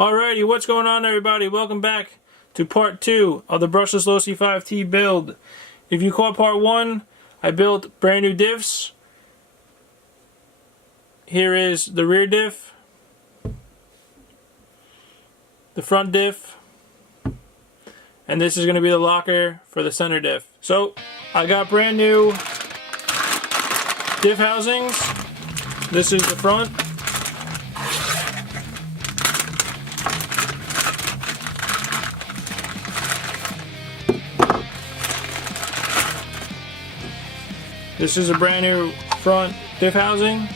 Alrighty, what's going on everybody? Welcome back to part 2 of the brushless Losi 5ive-T build. If you caught part 1, I built brand new diffs. Here is the rear diff, the front diff, and this is going to be the locker for the center diff. So I got brand new diff housings. This is the front. This is a brand new front diff housing.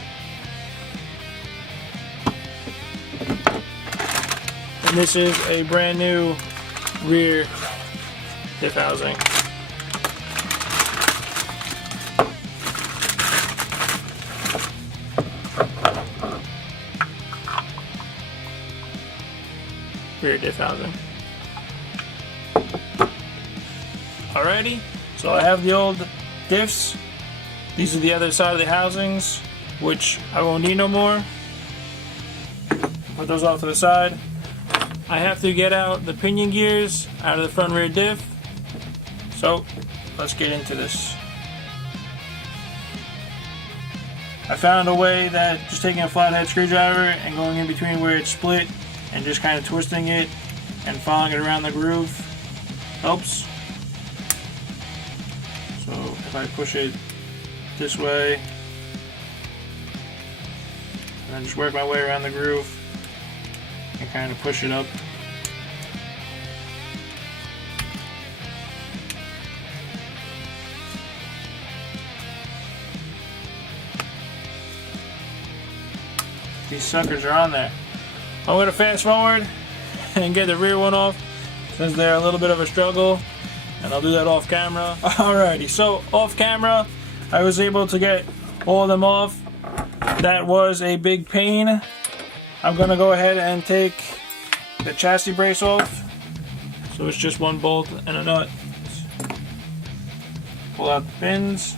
And this is a brand new rear diff housing. Rear diff housing. Alrighty, so I have the old diffs. These are the other side of the housings, which I won't need no more. Put those off to the side. I have to get out the pinion gears out of the front rear diff. So let's get into this. I found a way that just taking a flathead screwdriver and going in between where it's split and just kind of twisting it and following it around the groove helps. So if I push it this way and then just work my way around the groove and kind of push it up. These suckers are on there. I'm going to fast forward and get the rear one off since they're a little bit of a struggle, and I'll do that off camera. Alrighty, so off camera I was able to get all of them off. That was a big pain. I'm going to go ahead and take the chassis brace off. So it's just one bolt and a nut. Pull out the pins,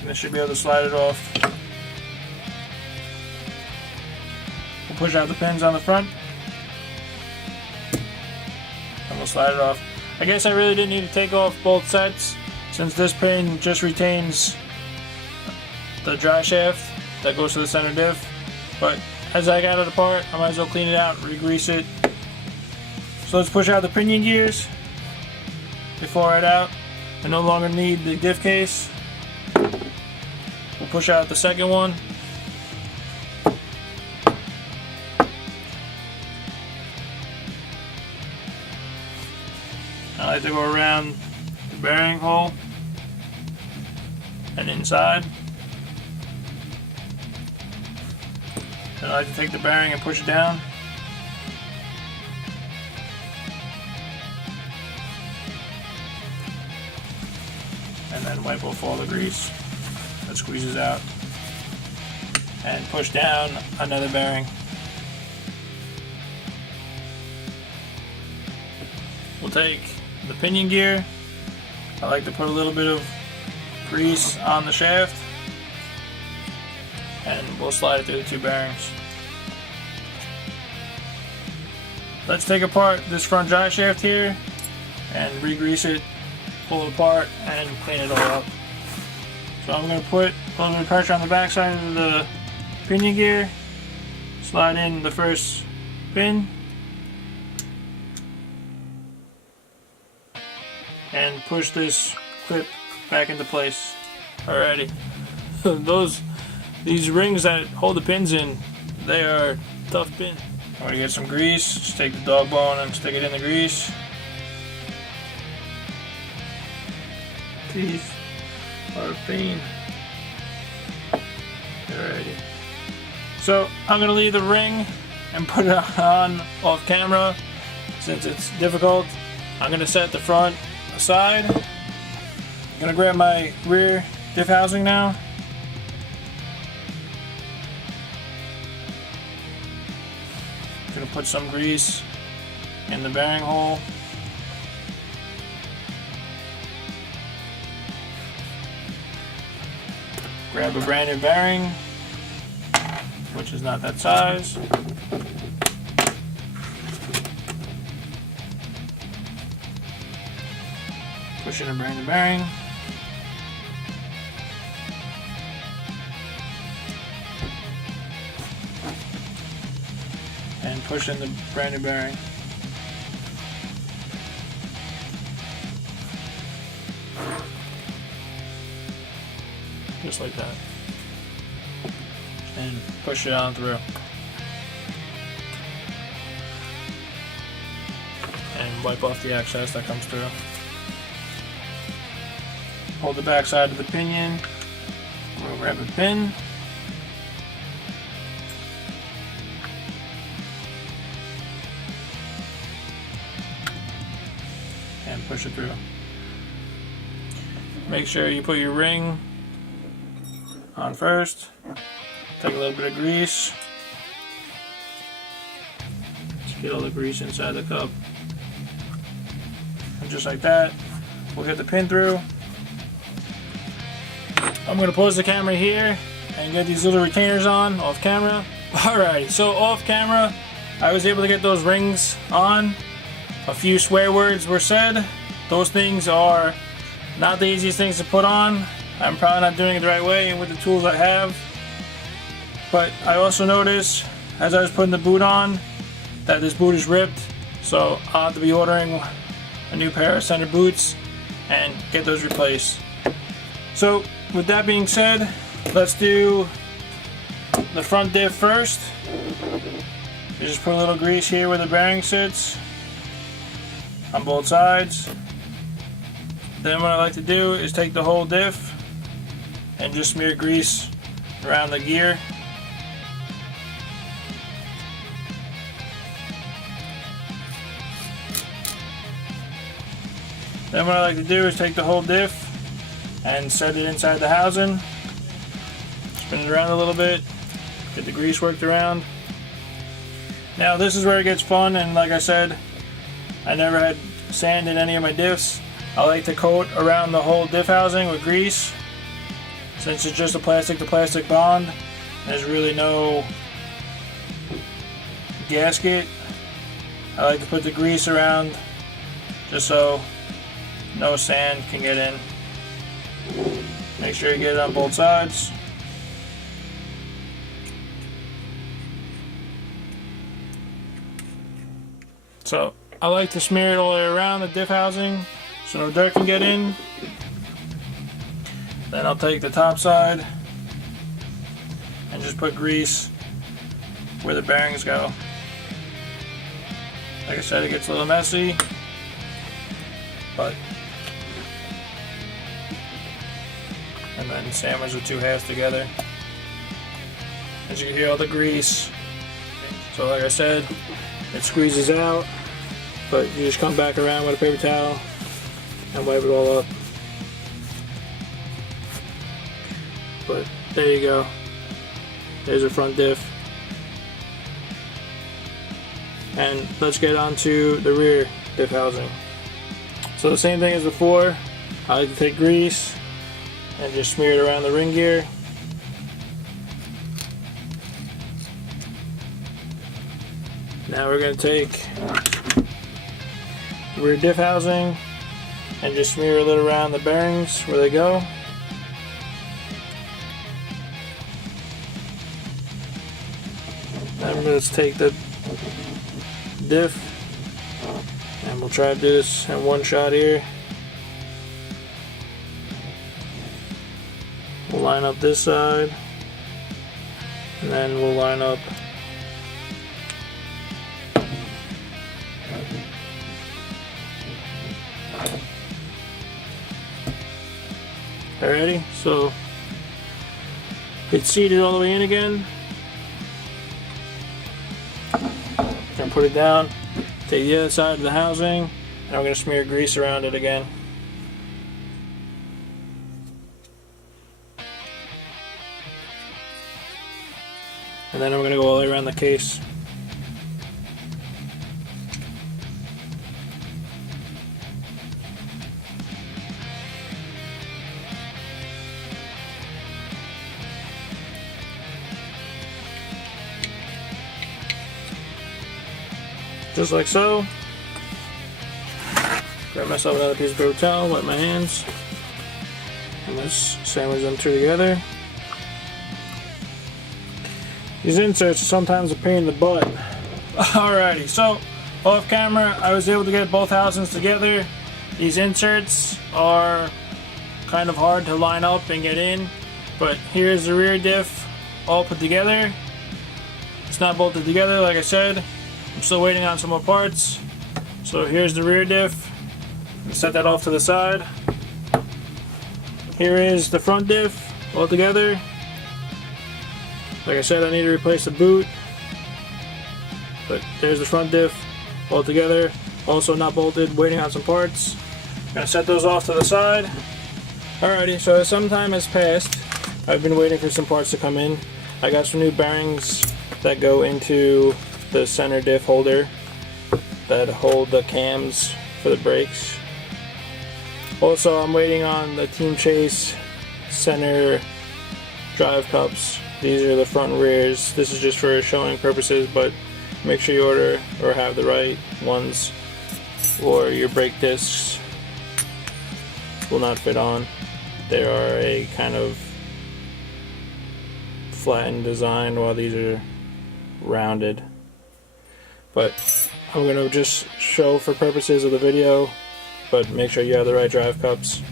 and I should be able to slide it off. We'll push out the pins on the front, and we'll slide it off. I guess I really didn't need to take off both sets, since this pin just retains the dry shaft that goes to the center diff. But as I got it apart, I might as well clean it out, re-grease it. So let's push out the pinion gears before I head out. I no longer need the diff case. We'll push out the second one. I like to go around the bearing hole and inside. And I like to take the bearing and push it down. And then wipe off all the grease that squeezes out. And push down another bearing. We'll take the pinion gear. I like to put a little bit of grease on the shaft, and we'll slide it through the two bearings. Let's take apart this front drive shaft here and re-grease it, pull it apart, and clean it all up. So I'm going to put a little bit of pressure on the back side of the pinion gear, slide in the first pin, and push this clip back into place. Alrighty. These rings that hold the pins in, they are tough pins. I'm gonna get some grease. Just take the dog bone and stick it in the grease. Teeth are a pain. Alrighty. So I'm gonna leave the ring and put it on off camera since it's difficult. I'm gonna set the front aside. I'm gonna grab my rear diff housing now. I'm gonna put some grease in the bearing hole. Grab a brand new bearing, which is not that size. Push in a brand new bearing. And push in the brand new bearing. Just like that. And push it on through. And wipe off the excess that comes through. Hold the back side of the pinion. We'll grab a pin. And push it through. Make sure you put your ring on first. Take a little bit of grease. Just get all the grease inside the cup. And just like that, we'll get the pin through. I'm going to pause the camera here and get these little retainers on off camera. Alright, so off camera, I was able to get those rings on. A few swear words were said. Those things are not the easiest things to put on. I'm probably not doing it the right way with the tools I have. But I also noticed, as I was putting the boot on, that this boot is ripped. So I'll have to be ordering a new pair of center boots and get those replaced. So with that being said, let's do the front diff first. You just put a little grease here where the bearing sits on both sides. Then what I like to do is take the whole diff and just smear grease around the gear. Then what I like to do is take the whole diff and set it inside the housing. Spin it around a little bit, get the grease worked around. Now this is where it gets fun, and like I said, I never had sand in any of my diffs. I like to coat around the whole diff housing with grease. Since it's just a plastic to plastic bond, there's really no gasket. I like to put the grease around just so no sand can get in. Make sure you get it on both sides. So I like to smear it all the way around the diff housing so no dirt can get in. Then I'll take the top side and just put grease where the bearings go. Like I said, it gets a little messy, but and then sandwich the two halves together. As you can hear all the grease. So like I said, it squeezes out, but you just come back around with a paper towel and wipe it all up. But there you go. There's a front diff. And let's get on to the rear diff housing. So the same thing as before, I like to take grease and just smear it around the ring gear. Now we're going to take the rear diff housing and just smear a little around the bearings where they go. Then let's take the diff and we'll try to do this in one shot here. We'll line up this side and then we'll line up alrighty, so it's seated all the way in again. Gonna put it down, take the other side of the housing, and I'm gonna smear grease around it again. And then I'm gonna go all the way around the case. Just like so. Grab my myself another piece of paper towel, wipe my hands, and just sandwich them two together. These inserts are sometimes a pain in the butt. Alrighty, so off camera I was able to get both housings together. These inserts are kind of hard to line up and get in, but here's the rear diff all put together. It's not bolted together like I said. I'm still waiting on some more parts. So here's the rear diff. Set that off to the side. Here is the front diff all together. Like I said, I need to replace the boot, but there's the front diff all together, also not bolted, waiting on some parts. Gonna set those off to the side. Alrighty, so as some time has passed, I've been waiting for some parts to come in. I got some new bearings that go into the center diff holder that hold the cams for the brakes. Also, I'm waiting on the Team Chase center drive cups. These are the front and rears. This is just for showing purposes, but make sure you order or have the right ones, or your brake discs will not fit on. They are a kind of flattened design while these are rounded. But I'm going to just show for purposes of the video, but make sure you have the right drive cups.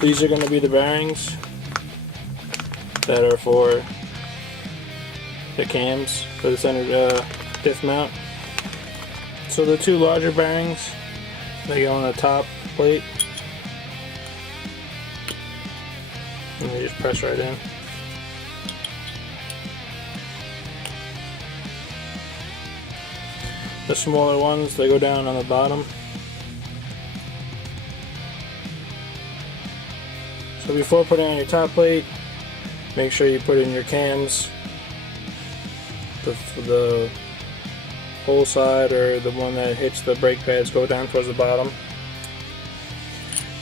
These are going to be the bearings that are for the cams for the center diff mount. So the two larger bearings, they go on the top plate, and they just press right in. The smaller ones, they go down on the bottom. So before putting on your top plate, make sure you put in your cams. The whole side, or the one that hits the brake pads, go down towards the bottom.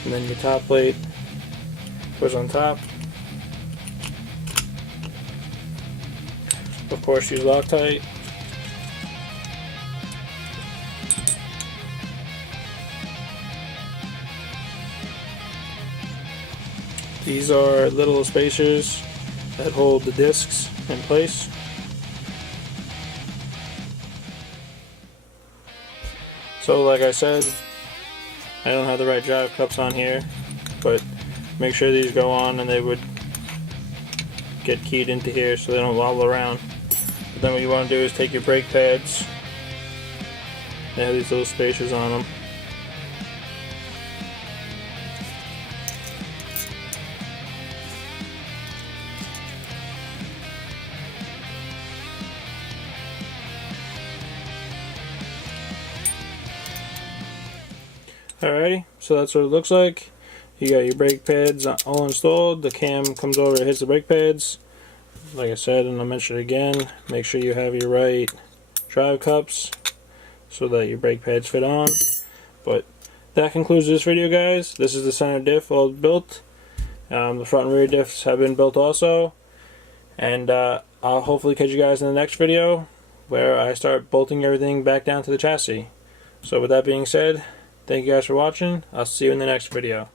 And then your top plate goes on top. Of course, use Loctite. These are little spacers that hold the discs in place. So like I said, I don't have the right drive cups on here, but make sure these go on and they would get keyed into here so they don't wobble around. But then what you want to do is take your brake pads. They have these little spacers on them. Alrighty, so that's what it looks like. You got your brake pads all installed. The cam comes over, hits the brake pads. Like I said, and I'll mention it again, make sure you have your right drive cups so that your brake pads fit on. But that concludes this video, guys. This is the center diff all built. The front and rear diffs have been built also. And I'll hopefully catch you guys in the next video where I start bolting everything back down to the chassis. So with that being said, thank you guys for watching. I'll see you in the next video.